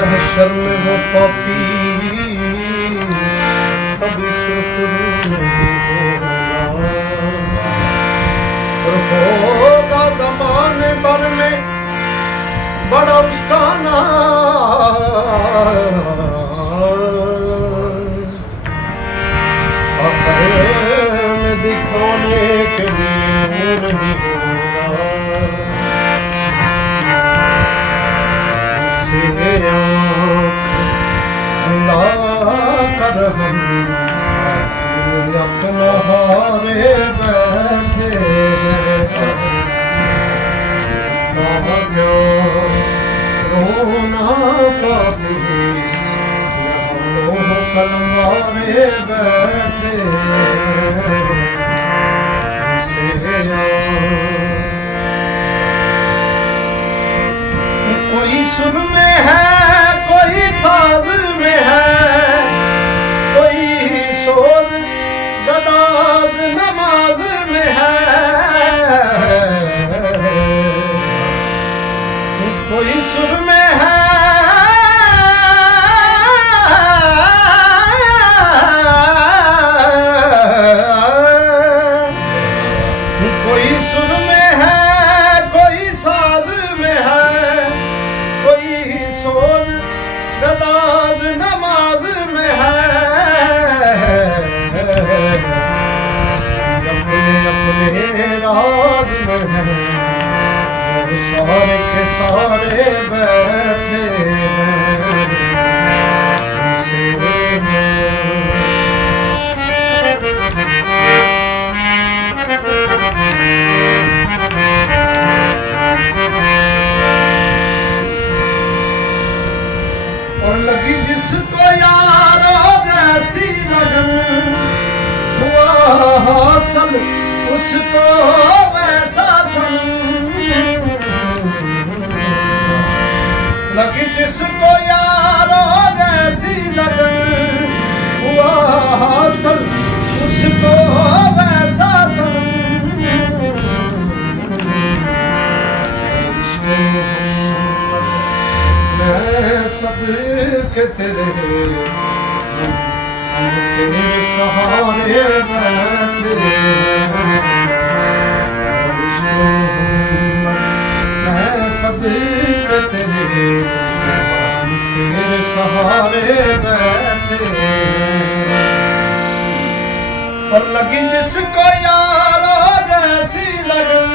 महशर में वो पापी कभी सुरखरू नहीं होगा, और होगा ज़माने भर में बड़ा उसका नाम, आखिर में दिखाने के लिए नहीं होगा। उसे आँख मिला कर हम अपना हारे बैठे कहा क्या रोना पापी कलमारे बैठे कोई सुर में है, कोई साज में है, कोई शोर गदाज नमाज में है, कोई सुर में है, कोई सुर में है, कोई साज में है, कोई शोर गदाज नमाज में है, अपने अपने राज में है, और सारे के सारे बैठे और लगी जिसको यारो जैसी लगन, हुआ हासिल उसको वैसा सनम, लगी जिसको यारो जैसी लगन, हुआ हासिल उसको वैसा सनम, मैं सदके तेरे हम तेरे सहारे बैठे, मैं सदके तेरे हम तेरे सहारे बैठे, और लगी जिसको यारो जैसी लगन,